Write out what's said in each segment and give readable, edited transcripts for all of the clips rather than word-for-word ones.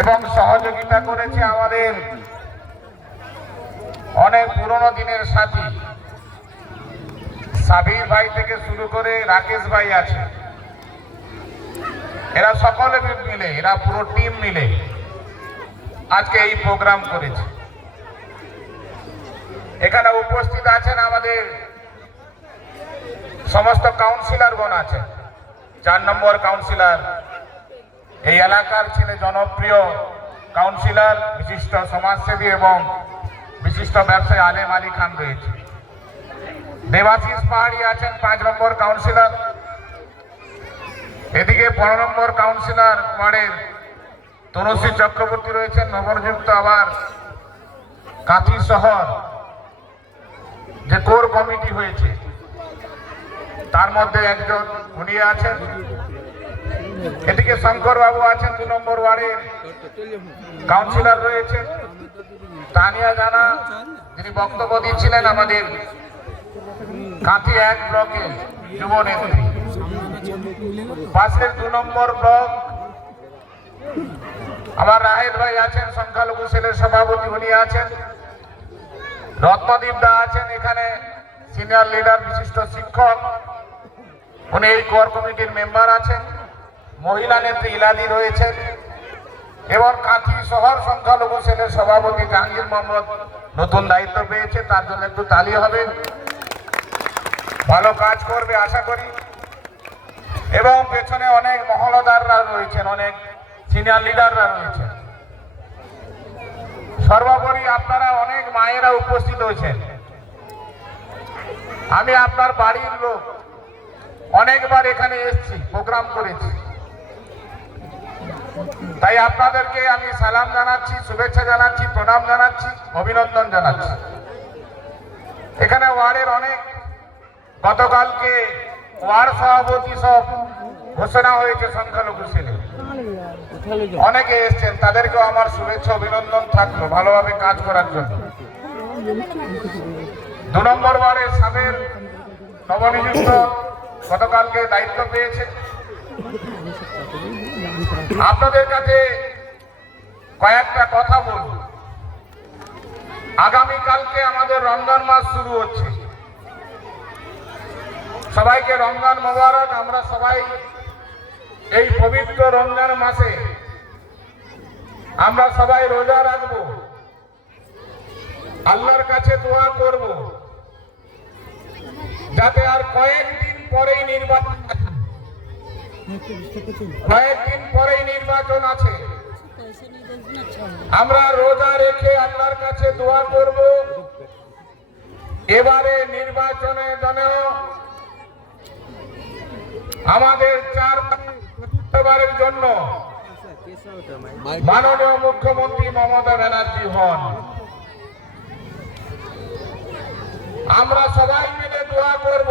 এবং সহযোগিতা করেছে আমাদের অনেক পুরনো দিনের সাথী সাবির ভাই থেকে শুরু করে রাকেশ ভাই আছে। এরা সকলে মিলে, এরা পুরো টিম মিলে আজকে এই প্রোগ্রাম করেছে। এখানে উপস্থিত আছেন আমাদের সমস্ত কাউন্সিলরগণ আছেন। 4 নম্বর কাউন্সিলর, এই এলাকার ছেলে জনপ্রিয় কাউন্সিলর, বিশিষ্ট সমাজসেবী এবং বিশিষ্ট ব্যবসায়ী আলেম আলী খান রয়েছে। দেবাশিস পাহাড়ি আছেন 5 নম্বর কাউন্সিলর। এদিকে 15 নম্বর কাউন্সিলর ওয়ার্ডের তনুশ্রী চক্রবর্তী রয়েছেন, নবনিযুক্ত। আবার কাঁথি শহর যে কোর কমিটি হয়েছে তার মধ্যে একজন উনি আছেন। এদিকে শঙ্কর বাবু আছেন 2 নম্বর ওয়ার্ডের কাউন্সিলর রয়েছে। তানিয়া জানা যিনি বক্তব্য দিচ্ছিলেন আমাদের কাঁথি 1 ব্লকের যুব নেত্রী। পাশের 2 নম্বর ব্লক আমার রাহেদ ভাই আছেন, সংখ্যালঘু সেলের সভাপতি উনি আছেন। রত্নদীপ দা আছেন এখানে, সিনিয়র লিডার, বিশিষ্ট শিক্ষক, উনি এই কোর কমিটির মেম্বার আছেন। মহিলা নেত্রী ইলাদি রয়েছেন এবং কাঁথি শহর সংখ্যালঘু সেলের সভাপতি জাহাঙ্গীর মোহাম্মদ নতুন দায়িত্ব পেয়েছে, তার জন্য একটু তালি হবে। ভালো কাজ করবে আশা করি। এবং পেছনে অনেক মহলদাররা রয়েছেন, অনেক সিনিয়র লিডাররা রয়েছেন। সর্বোপরি আপনারা অনেক মায়েরা উপস্থিত হয়েছেন। আমি আপনার বাড়ির লোক, অনেকবার এখানে এসেছি, প্রোগ্রাম করেছি, তাই আপনাদেরকে আমি সালাম জানাচ্ছি, শুভেচ্ছা জানাচ্ছি, প্রণাম জানাচ্ছি, অভিনন্দন জানাচ্ছি। এখানে ওয়ার্ডের অনেক, গতকালকে ওয়ার্ড সভাপতি সব ঘোষণা হয়েছে সংখ্যালঘু সেলে, অনেকে এসছেন, তাদেরকেও আমার শুভেচ্ছা অভিনন্দন থাকলো ভালোভাবে কাজ করার জন্য। 2 নম্বর ওয়ার্ডের সাবের নবনিযুক্ত গতকালকে দায়িত্ব পেয়েছে। আপনাদের কাছে কয়েকটা কথা বলব। আগামীকালকে আমাদের রমজান মাস শুরু হচ্ছে। সবাইকে রমজান মোবারক। আমরা সবাই এই পবিত্র রমজান মাসে আমরা সবাই রোজা রাখব, আল্লাহর কাছে দোয়া করব যাতে আর কয়েকদিন পরেই নির্বাচন আছে। আমরা রোজা রেখে আল্লাহর কাছে দোয়া করব এবারে নির্বাচনের জন্য আমাদের 4বারের জন্য মাননীয় মুখ্যমন্ত্রী মমতা ব্যানার্জি হন। আমরা সবাই মিলে দোয়া করব।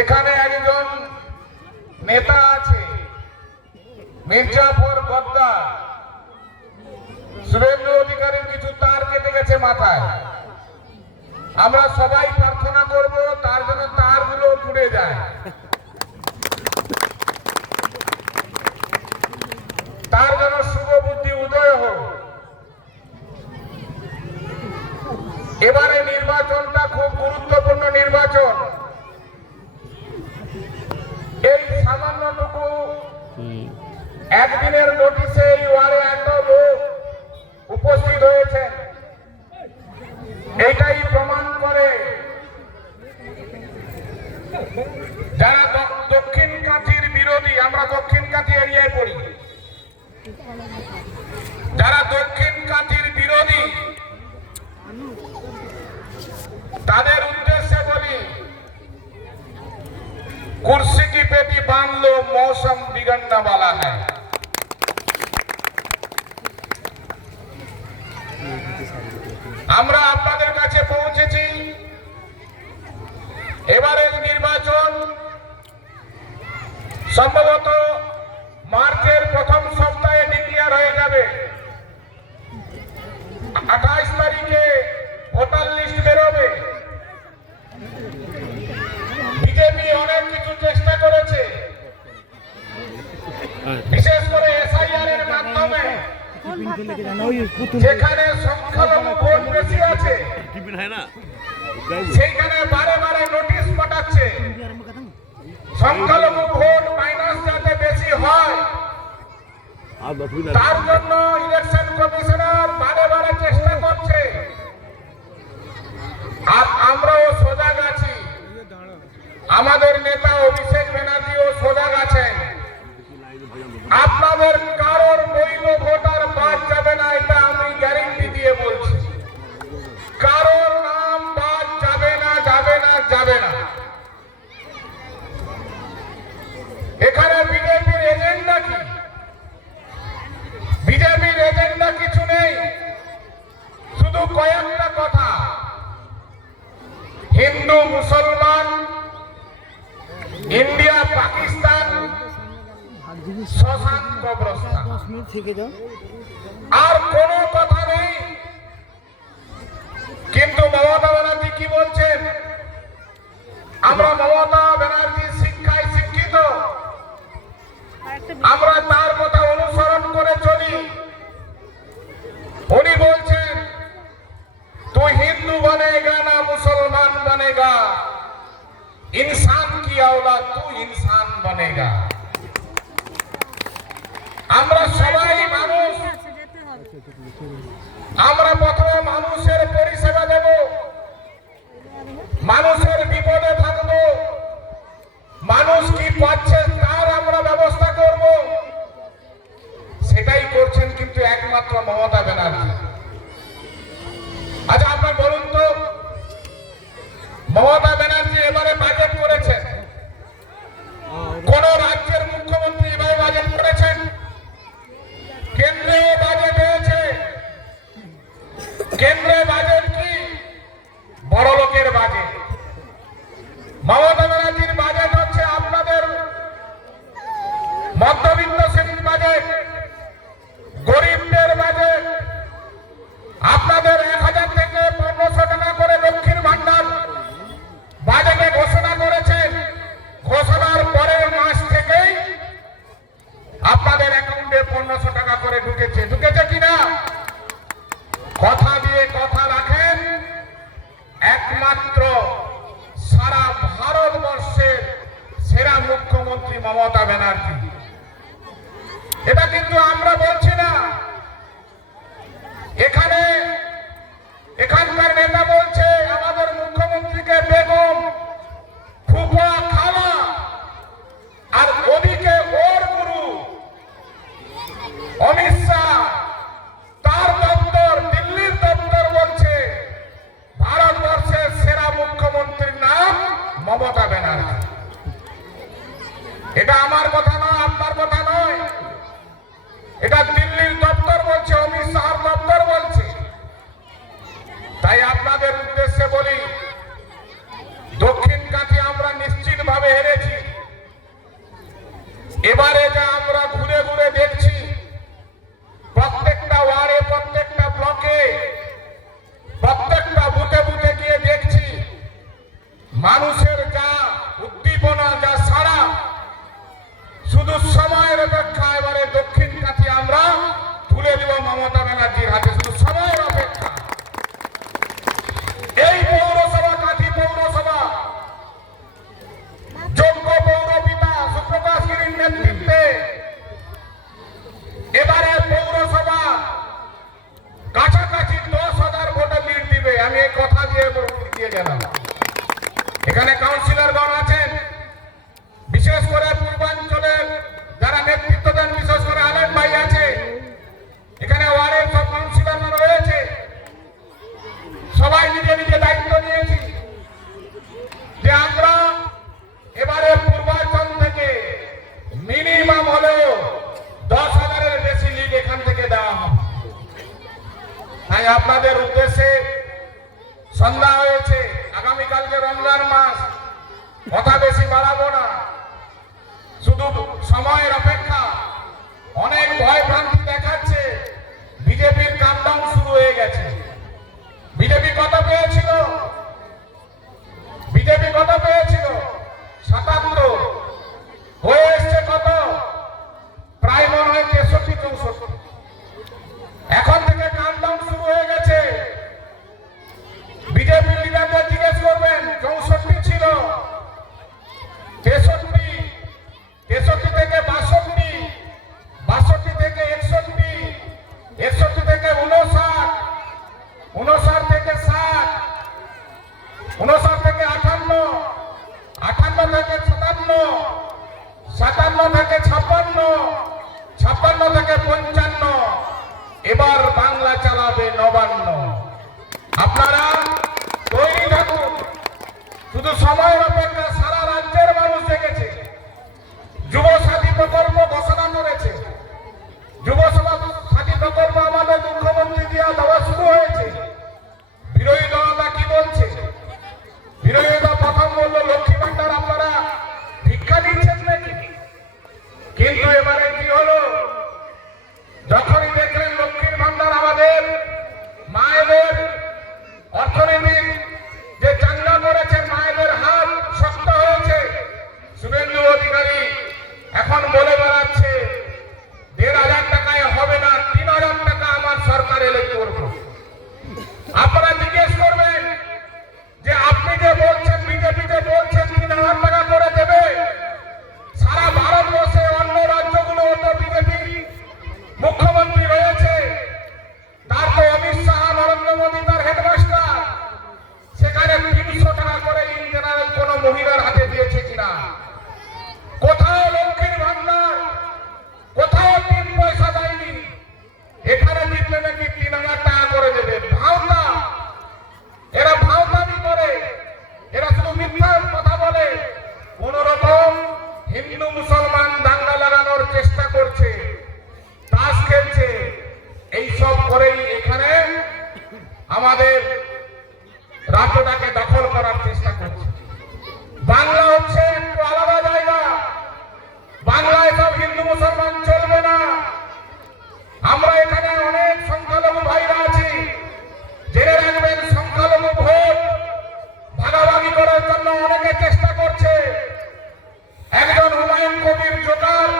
এখানে একজন নেতা আছে মির্জাপুর গদ্দা, শুভেন্দু অধিকারীর কিছু তার কেটে গেছে মাথায়। আমরা সবাই প্রার্থনা করব তার জন্য তারগুলো পুড়ে যায়, তার জন্য শুভ বুদ্ধি উদয় হোক। এবারে নির্বাচনটা খুব গুরুত্বপূর্ণ নির্বাচন। এই সামান্যটুকু একদিনের নোটিশে এই ওয়ার্ডে এত লোক উপস্থিত হয়েছেন, এইটাই প্রমাণ করে যারা দক্ষিণ কাঁথির বিরোধী, আমরা দক্ষিণ কাঁথি এরিয়ায় পড়ি, যারা দক্ষিণ কাঁথির বিরোধী তাদের উদ্দেশ্যে বলি, कुर्सी की पेटी बांध लो, मौसम बिगड़ने वाला है। আমরা আপনাদের কাছে পৌঁছেছি। এবারের নির্বাচন সম্ভবত মার্চের প্রথম সপ্তাহে ডিক্লেয়ার হয়ে যাবে। 28 তারিখে ভোটার লিস্ট বেরোবে। বিজেপি অনেক কিছু চেষ্টা করেছে, বিশেষ বিশেষ করে এসআইআর এর মাধ্যমে যেখানে সংখ্যালঘু ভোট বেশি আছে সেইখানে বারে বারে নোটিশ পাঠাচ্ছে সংখ্যালঘু ভোট মাইনাস যাতে বেশি হয় তার জন্য ইলেকশন কমিশনার বারে বারে চেষ্টা করছে। আর আমরাও সজাগ আছি, আমাদের নেতা অভিষেক ব্যানার্জিও সজাগ আছেন। আপনাদের কারোর বৈধ ভোটার বাদ যাবে না, এটা আমি গ্যারেন্টি দিয়ে বলছি। কারোর নাম বাদ যাবে না, যাবে না, যাবে না। এখানে বিজেপির এজেন্ডা কি? বিজেপির এজেন্ডা কিছু নেই, শুধু কয়েকটা কথা। হিন্দু মুসলমান, ইন্ডিয়া পাকিস্তান, শ্মশান কবরস্থান, আর কোনো কথা নেই। কিন্তু মমতা ব্যানার্জি কি বলছেন? আমরা মমতা ব্যানার্জির শিক্ষায় শিক্ষিত, আমরা তার কথা অনুসরণ করে চলি। উনি বলছেন तू हिंदू बनेगा ना मुसलमान बनेगा, इंसान की औलाद तू इंसान बनेगा। আমরা সবাই মানুষ, আমরা প্রথমে মানুষের পরিষেবা দেব, মানুষের বিপদে থাকবো, মানুষ কি পাচ্ছে তার আমরা ব্যবস্থা করব। সেটাই করছেন কিন্তু একমাত্র মমতা ব্যানার্জি। আচ্ছা আপনার বলুন তো, মমতা ব্যানার্জি এবারে বাজেট করেছেন, কোন রাজ্যের মুখ্যমন্ত্রী এবারে বাজেট করেছেন? কেন্দ্রীয় বাজেট হয়েছে। কেন্দ্রীয় বাজেট কি? বড় লোকের বাজেট। মমতা ব্যানার্জির বাজেট হচ্ছে আপনাদের মধ্যবিত্ত শ্রেণীর বাজেট, গরিবদের বাজেট। আপনাদের 1000 থেকে 1500 টাকা করে লক্ষ্মীর ভান্ডার বাজেটে ঘোষণা করেছেন। ঘোষণার পরের মাস থেকেই আপনাদের অ্যাকাউন্টে 1500 টাকা করে ঢুকেছে। ঢুকেছে কিনা? কথা দিয়ে কথা রাখেন। একমাত্র সারা ভারতবর্ষের সেরা মুখ্যমন্ত্রী মমতা ব্যানার্জি। এটা কিন্তু আমরা বলছি না, এখানকার নেতা বলছে আমাদের মুখ্যমন্ত্রীকে বেগম, ফুফা, খালা, আর ওদিকে ওর গুরু অমিত শাহ, তার দপ্তর, দিল্লির দপ্তর বলছে ভারতবর্ষের সেরা মুখ্যমন্ত্রীর নাম মমতা ব্যানার্জি। এটা আমার কথা নয়, আপনার কথা নয়, এটা দিল্লির দপ্তর বলছে, অমিত শাহর দপ্তর বলছে। তাই আপনাদের উদ্দেশ্যে বলি, দক্ষিণ কাঠি আমরা নিশ্চিতভাবে হেরেছি। এবারে যা আমরা ঘুরে ঘুরে দেখছি, প্রত্যেকটা ওয়ার্ডে, প্রত্যেকটা ব্লকে, প্রত্যেকটা বুথে বুথে গিয়ে দেখছি মানুষের যা উদ্দীপনা, যা সাড়া, শুধু সময়ের অপেক্ষা। এবারে দক্ষিণ কাঠি আমরা তুলে দেব মমতা ব্যানার্জির হাতে, শুধু সময়ের অপেক্ষা। এই পৌরসভা, কাঠি পৌরসভা, যোগ্য পৌরপিতা সুপ্রকাশ গিরির নেতৃত্বে এবারে পৌরসভা কাছাকাছি 10,000 ভোটে লিড দিবে। আমি এই কথা দিয়ে গেলাম। এখানে কাউন্সিলরগণ আছেন, বিশেষ করে পূর্বাঞ্চলের যারা নেতৃত্ব দেন, বিশেষ করে আলেম ভাই আছে, এখানে ওয়ার্ডের সব কাউন্সিলররা রয়েছে। সবাই নিজে নিজে দায়িত্ব নিয়েছি যে আমরা এবারে পূর্বাঞ্চল থেকে মিনিমাম হলেও 10,000-এর বেশি লিড এখান থেকে দেওয়া হবে। তাই আপনাদের উদ্দেশ্যে সন্ধ্যা হয়েছে, আগামীকালকে রমজান মাস, কথা বেশি বাড়াবো না, শুধু সময়ের অপেক্ষা। অনেক ভয় ভ্রান্তি দেখাচ্ছে, বিজেপির কামডাউন শুরু হয়ে গেছে। বিজেপি কত পেয়েছিল? বিজেপি কত পেয়েছিল? 77 হয়ে এসছে কত? প্রায় মনে এবার বাংলা চালাবে নবান্ন। আপনারা তৈরি থাকুন, শুধু সময়ের অপেক্ষা। সারা রাজ্যের মানুষ দেখেছে, যুব সাথী প্রকল্প ঘোষণা করেছে। যুব সাথী প্রকল্প আমাদের মুখ্যমন্ত্রী দেওয়া শুরু হয়েছে। বিরোধী দলটা কি বলছে? বিরোধী দল প্রথম বলল লক্ষ্মী ভান্ডার আপনারা ভিক্ষা দিচ্ছেন নাকি। কিন্তু এবারে কি হলো, যখনই দেখলেন লক্ষ্মীর ভান্ডার আমাদের মায়েদের অর্থনীতির যে চাঙ্গা করেছেন, মায়েদের হাত শক্ত হয়েছে, শুভেন্দু অধিকারী এখন বলে বেড়াচ্ছে ১,৫০০ টাকায় হবে না, ৩,০০০ টাকা আমার সরকার এলে করবো। আপনারা জিজ্ঞেস করবেন যে আপনি যে বলছেন, বিজেপিতে বলছেন ৩,০০০ টাকা করে দেবে, সারা ভারতবর্ষে অন্য রাজ্যগুলো তো বিজেপি মুখ্যমন্ত্রী রয়েছে, তার তো অমিত শাহ, নরেন্দ্র মোদী তার হেডমাস্টার, সেখানে ৩০০ টাকা করে ইন জেনারেল কোন মহিলার হাতে দিয়েছে কিনা? কোথাও লক্ষ্মীর ভান্ডার, কোথাও ৩ পয়সা দেয়নি। এখানে জিতলে নাকি ৩,০০০ টাকা করে দেবে। ভাওতা, এরা ভাওতামি করে, এরা শুধু মিথ্যা কথা বলে, কোন রকম হিন্দু মুসলমান দাঙ্গা লাগানোর চেষ্টা করছে, তাস খেলছে, এইসব করেই এখানে আমাদের রাজ্যটাকে দখল করার চেষ্টা করছে। বাংলা হচ্ছে একটু আলাদা জায়গা, বাংলায় সব হিন্দু মুসলমান চলবে না। আমরা এখানে অনেক সংখ্যালঘু ভাইরা আছি, জেনে রাখবেন সংখ্যালঘু ভোট ভাগাভাগি করার জন্য অনেকে চেষ্টা করছে। একজন হুমায়ুন কবির জোটার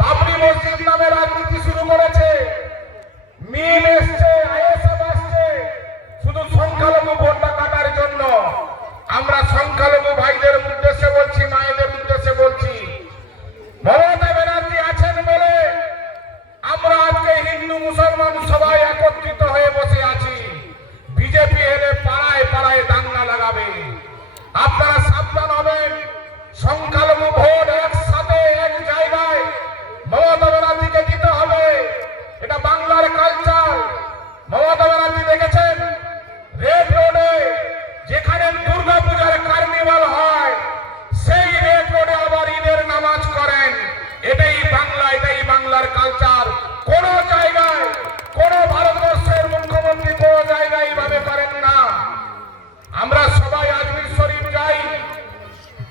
বাবরি মসজিদ নামে রাজনীতি শুরু করেছে, মিম এসছে, আইএসএফ আসছে, শুধু সংখ্যালঘু ভোটটা কাটার জন্য। আমরা সংখ্যালঘু ভাইদের উদ্দেশ্যে বলছি, মায়েদের উদ্দেশ্যে বলছি, মমতা ব্যানার্জি আছেন বলে আমরা আজকে হিন্দু মুসলমান সবাই একত্রিত হয়ে বসে আছি। বিজেপি এলে পাড়ায় পাড়ায় দাঙ্গা লাগাবে। আপনারা সাবধান হবেন, সংখ্যালঘু ভোট একসাথে এক জায়গায় মমতা ব্যানার্জিকে দিতে হবে। এটা বাংলার কালচার। মমতা ব্যানার্জি দেখেছেন রেড রোডে যেখানে দুর্গাপূজার কার্নিভাল হয়, সেই রেড রোডে আবার ঈদের নামাজ করেন। এটাই বাংলা, এটাই বাংলার কালচার। কোন জায়গায়, কোন ভারতবর্ষের মুখ্যমন্ত্রী কোন জায়গায় এইভাবে করেন না। আমরা সবাই আজমির শরীফ যাই,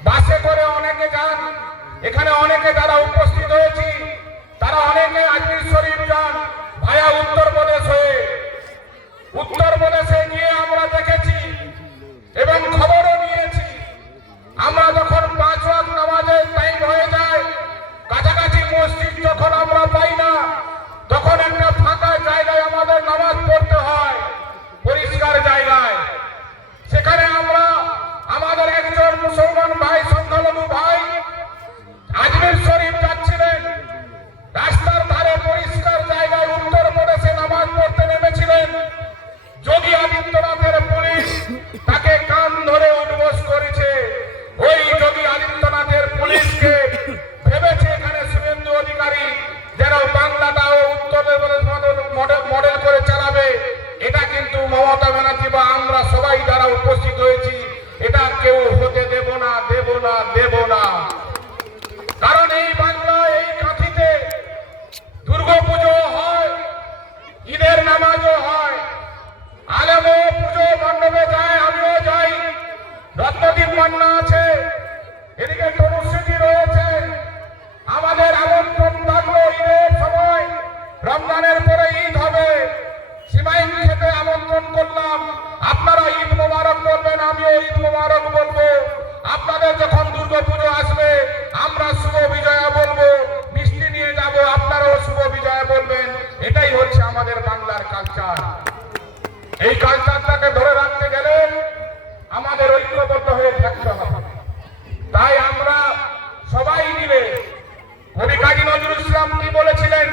বাসে করে অনেকে যান, এখানে অনেকে যারা উপস্থিত হয়েছি তারা অনেকে আজমির শরীফ যান ভায়া উত্তরপ্রদেশ হয়ে। উত্তরপ্রদেশে গিয়ে আমরা দেখেছি এবং খবরও নিয়েছি, আমরা যখন 5 ওয়াক্ত নামাজের টাইম হয়ে যায়, কাছাকাছি মসজিদ যখন আমরা পাই না, তখন একটা ফাঁকা জায়গায় আমাদের নামাজ পড়তে হয়, পরিষ্কার জায়গায়। সেখানে আমরা আমাদের একজন মুসলমান ভাই, সংখ্যালঘু ভাই আজমির শরীফ যাচ্ছিলেন, রাস্তার ধারে পরিষ্কার জায়গায় উত্তরপ্রদেশে নামাজ পড়তে নেমেছিলেন। যোগী আদিত্যনাথের পুলিশ তাকে কান ধরে উঠবোস করেছে। ওই যোগী আদিত্যনাথের পুলিশকে ভেবেছে এখানে শুভেন্দু অধিকারী যেন বাংলাটাও উত্তরপ্রদেশ মডেল করে চালাবে। এটা কিন্তু মমতা ব্যানার্জি বা আমরা সবাই যারা উপস্থিত হয়েছি এটা কেউ হতে দেব না, দেব না, দেব না। কারণ এই বাংলা, এই কাঁথিতে দুর্গাপুজো হয়, ঈদের নামাজও হয়, আলেমও পুজো মণ্ডপে যায়, আমিও যাই, রত্নদীপ মান্না আছে, এদিকে তনুশ্রী রয়েছে। আমাদের আমন্ত্রণ থাকলো ঈদের সময়, রমজানের পরে ঈদ হবে, সিমাইন খেতে আমন্ত্রণ করলাম। আপনারা ঈদ মোবারক বলবেন, আমিও ঈদ মোবারক বলবো। আপনাদের যখন দুর্গাপুজো আসবে আমরা শুভ বিজয়া বলবো, মিষ্টি নিয়ে যাব, আপনারাও শুভ বিজয়া বলবেন। এটাই হচ্ছে আমাদের বাংলার কালচার। এই কালচারটাকে ধরে রাখতে গেলে আমাদের ঐক্যবদ্ধ হয়ে থাকতে হবে। তাই আমরা সবাই মিলে, কবি কাজী নজরুল ইসলাম কি বলেছিলেন,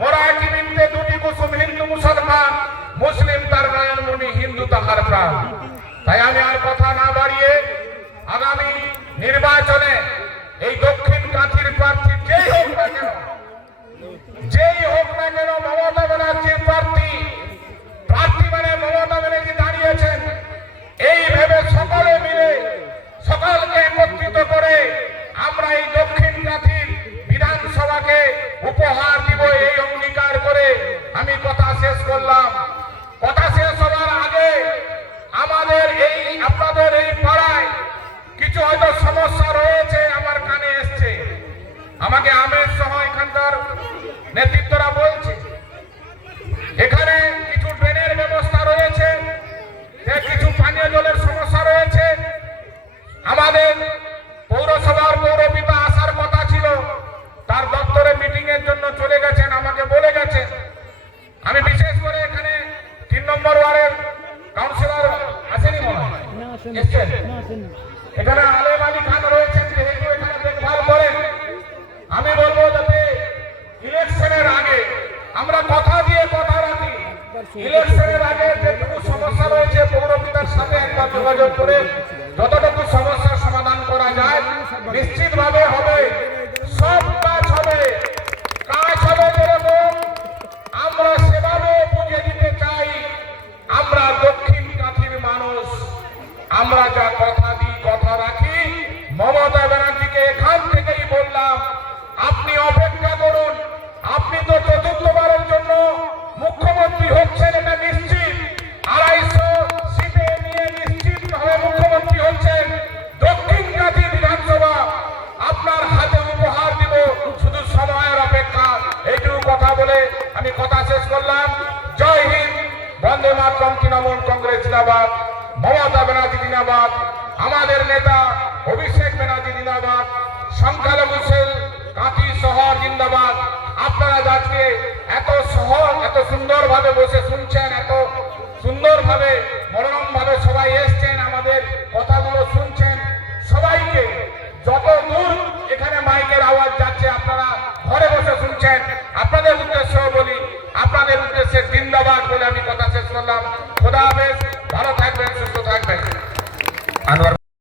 মোরা একই বৃন্তে দুটি কুসুম, হিন্দু মুসলমান, মুসলিম তার নয়নমণি, হিন্দু তাহার প্রাণ। তাই আমি আর কথা না বাড়িয়ে আগামী নির্বাচনে এই দক্ষিণ কাঁথির প্রার্থী যেই হোক না কেন, মমতা ব্যানার্জি করলাম। কথা শেষ হওয়ার আগে আমাদের এই আপনাদের এই পাড়ায় কিছু হয়তো সমস্যা রয়েছে, আমার কানে এসছে, আমাকে আমের সহ এখানকার নেতৃত্বরা বলছে। এখানে কিছু ড্রেনের ব্যবস্থা রয়েছে, কিছু পানীয় জলের সমস্যা রয়েছে। আমাদের পৌরসভার পৌরপিতা আসার কথা ছিল, তার দপ্তরে মিটিং এর জন্য চলে গেছেন, আমাকে বলে গেছেন। আমি বিশেষ করে এখানে 3 নম্বর ওয়ার্ডের কাউন্সিলর আসেনি মনে হয়, এসছেন। এখানে আলেম আলী খান রয়েছেন, যেহেতু এখানে দেখভাল করেন। আমি বলবো যাতে ইলেকশনের আগে আমরা কথা দিয়ে কথা রাখি, ইলেকশনের আগে যেটুকু সমস্যা রয়েছে পৌরপিতার সাথে একবার যোগাযোগ করে যতটুকু সমস্যার সমাধান করা যায় নিশ্চিতভাবে হবে। সব কাজ হবে, কাজ হবে যেরকম আমরা সেভাবে বুঝে দিতে চাই। আমরা দক্ষিণ কাঠির মানুষ, আমরা যা কথা দিই কথা রাখি। মমতা ব্যানার্জিকে এখান থেকেই বললাম, আপনি অপেক্ষা করুন। আপনি তো চতুর্থবারের জন্য মুখ্যমন্ত্রী হচ্ছেন, এটা নিশ্চিত। 250 সিটে নিয়ে নিশ্চিতভাবে মুখ্যমন্ত্রী হচ্ছেন। দক্ষিণ কাঠি বিধানসভা আপনার হাতে উপহার দিব, শুধু সময়ের অপেক্ষা। এইটুকু কথা বলে আমি কথা শেষ করলাম। জয় হিন্দ, বন্দে মাতরম, তৃণমূল কংগ্রেস জিন্দাবাদ, মমতা ব্যানার্জি জিন্দাবাদ, আমাদের নেতা অভিষেক ব্যানার্জি জিন্দাবাদ, সংখ্যালঘু সেল কাঁথি শহর জিন্দাবাদ। আপনারা আজকে এত সুন্দরভাবে বসে শুনছেন, এত সুন্দরভাবে মনোরমভাবে সবাই এসছেন, আমাদের কথাগুলো শুনছেন। সবাইকে যত দূর এখানে মাইকের আওয়াজ যাচ্ছে আপনারা ঘরে বসে শুনছেন,